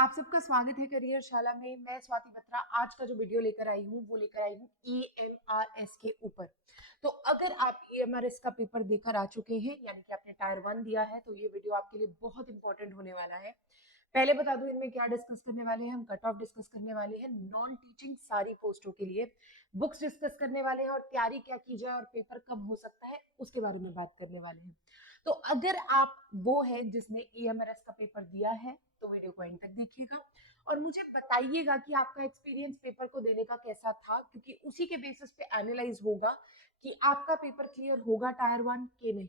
आप सबका स्वागत है करियर शाला में। मैं स्वाति बत्रा आज का जो वीडियो लेकर आई हूँ वो लेकर आई हूँ EMRS के ऊपर। तो अगर आप EMRS का पेपर देकर आ चुके हैं यानी कि आपने टायर 1 दिया है तो ये वीडियो आपके लिए बहुत इंपॉर्टेंट होने वाला है। पहले बता दूं इनमें क्या डिस्कस करने वाले हैं। हम कट ऑफ डिस्कस करने वाले हैं नॉन टीचिंग सारी पोस्टों के लिए, बुक्स डिस्कस करने वाले हैं और तैयारी क्या की जाए और पेपर कब हो सकता है उसके बारे में बात करने वाले हैं। तो अगर आप वो है जिसने EMRS का पेपर दिया है तो वीडियो को एंड तक देखिएगा और मुझे बताइएगा कि आपका एक्सपीरियंस पेपर को देने का कैसा था, क्योंकि उसी के बेसिस पे एनालाइज होगा कि आपका पेपर क्लियर होगा टायर 1 के नहीं।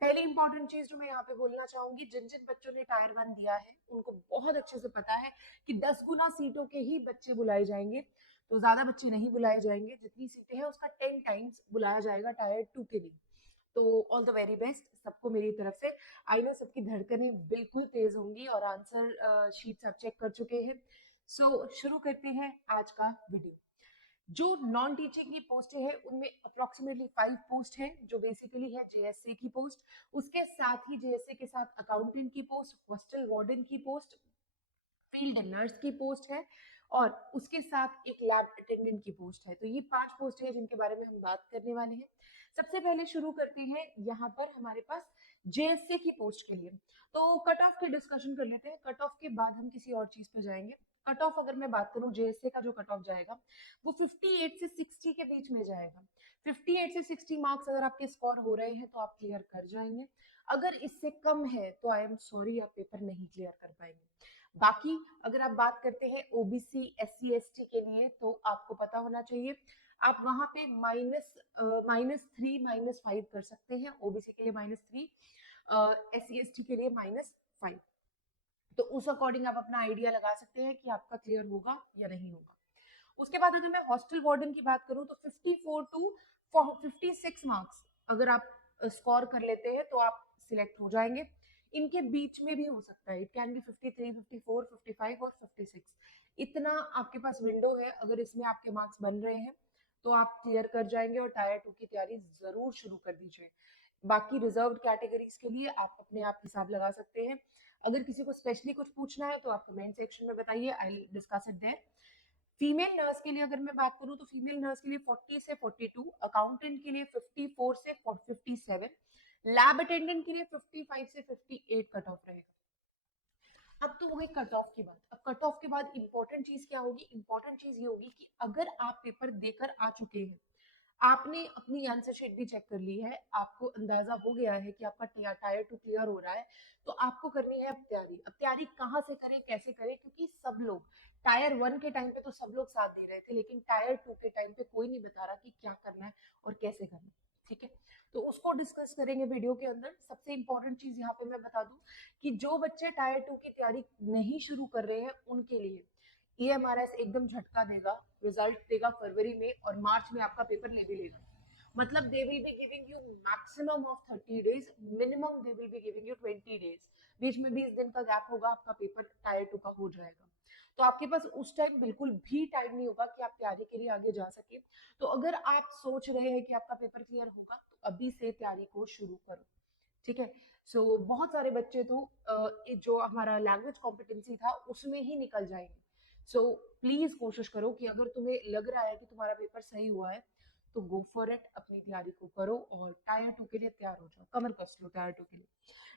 पहली इंपॉर्टेंट चीज जो मैं यहाँ पे बोलना चाहूंगी, जिन जिन बच्चों ने टायर 1 दिया है उनको बहुत अच्छे से पता है कि 10 गुना सीटों के ही बच्चे बुलाए जाएंगे, तो ज्यादा बच्चे नहीं बुलाए जाएंगे। जितनी सीटें हैं उसका 10 टाइम्स बुलाया जाएगा टायर 2 के लिए। तो ऑल द वेरी बेस्ट सबको मेरी तरफ से। आई नो सबकी धड़कनें बिल्कुल तेज होंगी और आंसर शीट्स आप चेक कर चुके हैं। सो शुरू करते हैं आज का वीडियो। जो नॉन टीचिंग की पोस्टें हैं उनमें अप्रोक्सीमेटली 5 पोस्ट है जो बेसिकली है JSA की पोस्ट। उसके साथ ही JSA के साथ अकाउंटेंट की पोस्ट, हॉस्टल वार्डन की पोस्ट, फील्ड नर्स की पोस्ट है और उसके साथ एक लैब अटेंडेंट की पोस्ट है। तो ये 5 पोस्ट है जिनके बारे में हम बात करने वाले हैं। सबसे पहले शुरू करते हैं यहाँ पर हमारे पास JSA की पोस्ट के लिए। तो कट ऑफ की डिस्कशन कर लेते हैं, कट ऑफ के बाद हम किसी और चीज पे जाएंगे। कट ऑफ अगर मैं बात करूं JSA का जो कट ऑफ जाएगा वो 58 से 60 के बीच में जाएगा। 58 से 60 मार्क्स अगर आपके स्कोर हो रहे हैं तो आप क्लियर कर जाएंगे। अगर इससे कम है तो आई एम सॉरी, आप पेपर नहीं क्लियर कर पाएंगे। बाकी अगर आप बात करते हैं OBC SC ST के लिए तो आपको पता होना चाहिए आप वहां पे -3 -5 कर सकते हैं। OBC के लिए -3, SC ST के लिए -5। तो उस अकॉर्डिंग आप अपना आइडिया लगा सकते हैं कि आपका क्लियर होगा या नहीं होगा। उसके बाद अगर मैं हॉस्टल वार्डन की बात करूं तो 54 टू 56 मार्क्स अगर आप स्कोर कर लेते हैं तो आप सिलेक्ट हो जाएंगे। इनके बीच में भी हो सकता है, इट कैन बी 53, 54, 55 और 56। इतना आपके पास विंडो है। अगर इसमें आपके मार्क्स बन रहे हैं तो आप क्लियर कर जाएंगे और टायर 2 की तैयारी जरूर शुरू कर दीजिए। बाकी रिजर्व कैटेगरीज के लिए आप अपने आप हिसाब लगा सकते हैं। अगर किसी को स्पेशली कुछ पूछना है तो आप कमेंट सेक्शन में बताइए, I discuss it there. Female nurse के लिए अगर मैं बात करूं तो फीमेल नर्स के लिए 40 से 42, अकाउंटेंट के लिए 54 से 57, लैब अटेंडेंट के लिए 55 से 58 कट ऑफ रहेगा। अब तो हो गई कट ऑफ की बात। अब कट ऑफ के बाद इंपॉर्टेंट चीज क्या होगी? इंपॉर्टेंट चीज ये होगी कि अगर आप पेपर देकर आ चुके हैं, आपने अपनी आंसर शीट भी चेक कर ली है, आपको अंदाजा हो गया है कि आपका टायर 2 क्लियर हो रहा है, तो आपको करनी है अब तैयारी। अब तैयारी कहाँ से करें, कैसे करें? क्योंकि सब लोग टायर 1 के टाइम पे तो सब लोग साथ दे रहे थे, लेकिन टायर 2 के टाइम पे कोई नहीं बता रहा कि क्या करना है और कैसे करना है। ठीक है, तो उसको डिस्कस करेंगे वीडियो के अंदर। सबसे इंपॉर्टेंट चीज यहाँ पे मैं बता दूं कि जो बच्चे टायर 2 की तैयारी नहीं शुरू कर रहे हैं उनके लिए EMRS एकदम झटका देगा, रिजल्ट देगा फरवरी में और मार्च में आपका पेपर ले भी लेगा। मतलब they will be giving you maximum of 30 days, minimum they will be giving you 20 days. बीच में 20 दिन का गैप होगा, आपका पेपर टायर 2 का हो जाएगा। तो आपके पास उस टाइम बिल्कुल भी टाइम नहीं होगा कि आप तैयारी के लिए आगे जा सके। तो अगर आप सोच रहे हैं कि आपका पेपर क्लियर होगा तो अभी से तैयारी को शुरू करो। ठीक है। बहुत सारे बच्चे तो जो हमारा लैंग्वेज कॉम्पिटेंसी था उसमें ही निकल जाएंगे। प्लीज कोशिश करो कि अगर तुम्हें लग रहा है कि तुम्हारा पेपर सही हुआ है तो गो फॉर इट, अपनी तैयारी को करो और टायर 2 के लिए तैयार हो जाओ, कमर कस लो टायर 2 के लिए।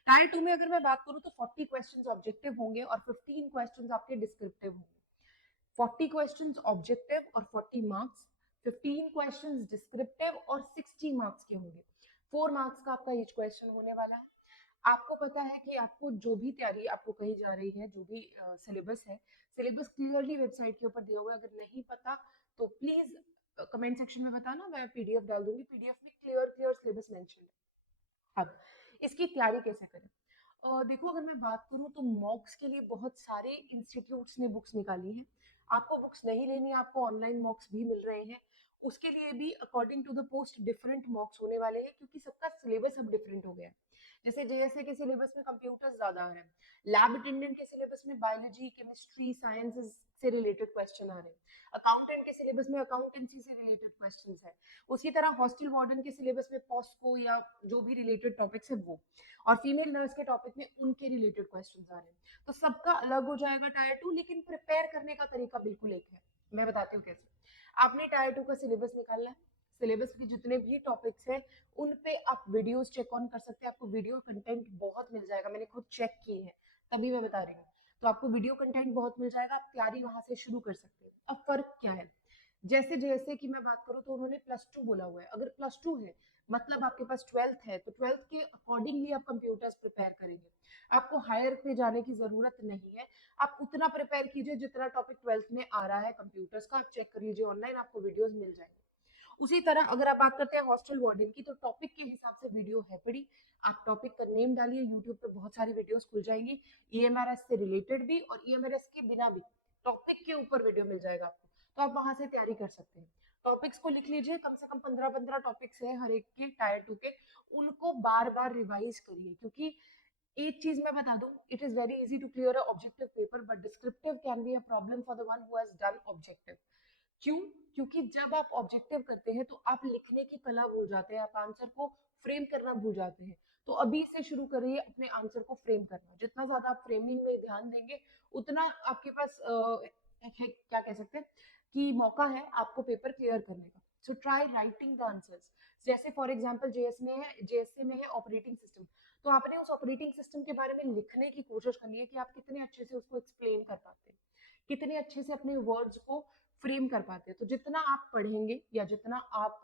टायर 2 में अगर मैं बात करूं तो 40 क्वेश्चंस ऑब्जेक्टिव होंगे और 15 क्वेश्चंस आपके डिस्क्रिप्टिव होंगे। 40 क्वेश्चंस ऑब्जेक्टिव और 40 मार्क्स, 15 क्वेश्चंस डिस्क्रिप्टिव और 60 मार्क्स के होंगे। 4 मार्क्स का आपका ईच क्वेश्चन होने वाला है। आपको पता है कि आपको जो भी तैयारी आपको कही जा रही है, जो भी सिलेबस है, सिलेबस क्लियरली वेबसाइट के ऊपर दिया हुआ है। अगर नहीं पता तो प्लीज कमेंट सेक्शन में बताना, मैं PDF डाल दूंगी। PDF में क्लियर क्लियर सिलेबस मेंशन है। अब इसकी तैयारी कैसे करें? देखो, अगर मैं बात करूं तो मॉक्स के लिए बहुत सारे इंस्टीट्यूट्स ने बुक्स निकाली हैं। आपको बुक्स नहीं लेनी, आपको ऑनलाइन मॉक्स भी मिल रहे हैं। उसके लिए भी according to the post different mocks होने वाले हैं, क्योंकि सबका सिलेबस अब डिफरेंट हो गया है। जैसे जेएसए के सिलेबस में कंप्यूटर्स ज्यादा आ रहे हैं, लैब अटेंडेंट के सिलेबस में बायोलॉजी, केमिस्ट्री, साइंस से रिलेटेड क्वेश्चन आ रहे हैं, अकाउंटेंट के सिलेबस में अकाउंटेंसी से रिलेटेड क्वेश्चंस है, उसी तरह हॉस्टल वार्डन के सिलेबस में पॉस्को या जो भी रिलेटेड टॉपिक्स है वो, और फीमेल नर्स के टॉपिक में उनके रिलेटेड क्वेश्चंस आ रहे हैं। तो सबका अलग हो जाएगा टायर 2, लेकिन प्रिपेयर करने का तरीका बिल्कुल एक है। मैं बताती हूँ कैसे। आपने टायर 2 का सिलेबस निकालना है, सिलेबस के जितने भी टॉपिक्स हैं उन पे आप वीडियोस चेक ऑन कर सकते हैं, आपको वीडियो कंटेंट बहुत मिल जाएगा, मैंने खुद चेक की है तभी मैं बता रही हूँ। तो आपको वीडियो कंटेंट बहुत मिल जाएगा, आप तैयारी वहां से शुरू कर सकते हैं। अब फर्क क्या है, जैसे जैसे कि मैं बात करूँ तो उन्होंने +2 बोला हुआ है, अगर +2 है मतलब आपके पास 12th है, तो 12th के अकॉर्डिंगली आप कंप्यूटर्स प्रिपेयर करेंगे, आपको हायर पे जाने की जरूरत नहीं है। आप उतना प्रिपेयर कीजिए जितना टॉपिक 12th में आ रहा है कंप्यूटर्स का, आप चेक कर लीजिए ऑनलाइन, आपको वीडियोस मिल जाएंगे। उसी तरह अगर आप बात करते हैं हॉस्टल वार्डन की, तो टॉपिक के हिसाब से वीडियो है पड़ी, आप टॉपिक का नेम डालिए, यूट्यूब पे बहुत सारी वीडियोस खुल जाएंगी, ईएमआरएस से रिलेटेड भी और ईएमआरएस के बिना भी टॉपिक के ऊपर वीडियो मिल जाएगा आपको, तो आप वहां से तैयारी कर सकते हैं। टॉपिक्स को लिख लीजिए, कम से कम 15-15 टॉपिक्स है हर एक के टायर 2 के, उनको बार बार रिवाइज करिए, क्योंकि एक चीज मैं बता दूं, it is very easy to clear a objective paper but descriptive can be a problem for the one who has done objective. क्यों? क्योंकि जब आप ऑब्जेक्टिव करते हैं तो आप लिखने की कला भूल जाते हैं, आप आंसर को फ्रेम करना भूल जाते हैं। तो अभी से शुरू करिए अपने आंसर को फ्रेम करना, जितना ज्यादा आप फ्रेमिंग में ध्यान देंगे उतना आपके पास क्या कह सकते हैं कि मौका है आपको पेपर क्लियर करने का। So try writing the answers. जैसे फॉर एग्जांपल जेएसए में है ऑपरेटिंग सिस्टम, तो आपने उस ऑपरेटिंग सिस्टम के बारे में लिखने की कोशिश करनी है कि आप कितने अच्छे से उसको एक्सप्लेन कर पाते हैं, कितने अच्छे से अपने वर्ड्स को फ्रेम कर पाते हैं। तो जितना आप पढ़ेंगे या जितना आप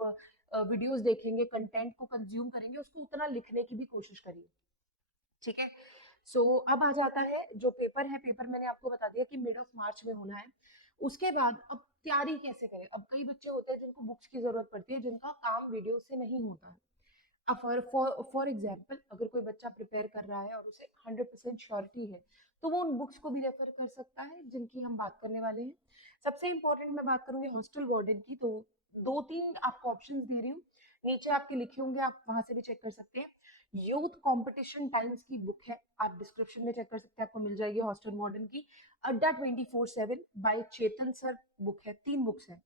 वीडियोस देखेंगे, कंटेंट को कंज्यूम करेंगे, उसको उतना लिखने की भी कोशिश करिए। ठीक है। सो अब आ जाता है जो पेपर है, पेपर मैंने आपको बता दिया कि मिड ऑफ मार्च में होना है। उसके बाद अब तैयारी कैसे करें, अब कई बच्चे होते हैं जिनको बुक्स की जरूरत पड़ती है, जिनका काम वीडियो से नहीं होता है। अब फॉर एग्जाम्पल अगर कोई बच्चा प्रिपेयर कर रहा है और उसे 100% श्योरिटी है, तो वो उन बुक्स को भी रेफर कर सकता है जिनकी हम बात करने वाले हैं। सबसे इंपॉर्टेंट मैं बात करूंगी हॉस्टल वार्डन की, तो 2-3 आपको ऑप्शंस दे रही हूँ, नीचे आपके लिखे होंगे, आप वहां से भी चेक कर सकते हैं। यूथ कंपटीशन टाइम्स की बुक है, आप डिस्क्रिप्शन में चेक कर सकते हैं, आपको मिल जाएगी हॉस्टल वार्डन की। अड्डा 24/7 बाय चेतन सर बुक है, 3 बुक्स है,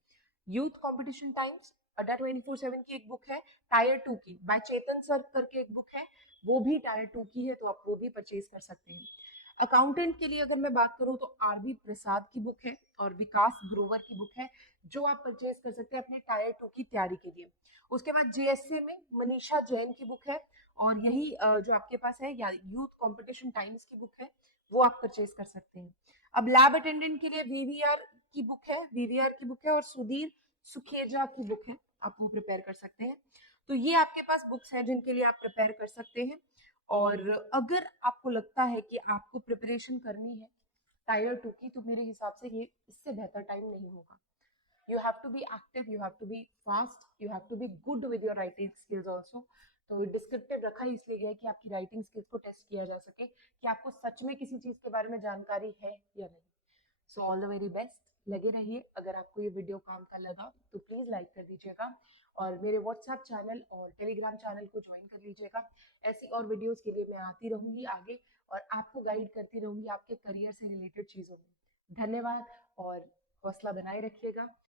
यूथ कंपटीशन टाइम्स, अड्डा 24/7 की एक बुक है, टायर 2 की बाय चेतन सर करके एक बुक है, वो भी टायर 2 की है, तो आप वो भी परचेज कर सकते हैं। अकाउंटेंट के लिए अगर मैं बात करूं तो आरबी प्रसाद की बुक है और विकास ग्रोवर की बुक है, जो आप परचेज कर सकते हैं अपने टायर 2 की तैयारी के लिए। उसके बाद जेएसए में मनीषा जैन की बुक है, और यही जो आपके पास है या यूथ कंपटीशन टाइम्स की बुक है, वो आप परचेज कर सकते हैं। अब लैब अटेंडेंट के लिए वीवीआर की बुक है, वीवीआर की बुक है और सुधीर सुखेजा की बुक है, आप वो प्रिपेयर कर सकते हैं। तो ये आपके पास बुक्स हैं जिनके लिए आप प्रिपेयर कर सकते हैं। और अगर आपको लगता है कि आपको प्रिपरेशन करनी है टायर 2 की, तो मेरे हिसाब से ये इससे बेहतर टाइम नहीं होगा। You have to be active, you have to be fast, you have to be good with your writing skills also. तो डिस्क्रिप्टिव रखा ही इसलिए गया है कि आपकी राइटिंग स्किल्स को टेस्ट किया जा सके कि आपको सच में किसी चीज के बारे में जानकारी है या नहीं। So all the very best, लगे रहिए। अगर आपको ये वीडियो काम का लगा तो प्लीज लाइक कर दीजिएगा और मेरे व्हाट्सएप चैनल और टेलीग्राम चैनल को ज्वाइन कर लीजिएगा। ऐसी और वीडियोस के लिए मैं आती रहूंगी आगे और आपको गाइड करती रहूंगी आपके करियर से रिलेटेड चीजों में। धन्यवाद और हौसला बनाए रखिएगा।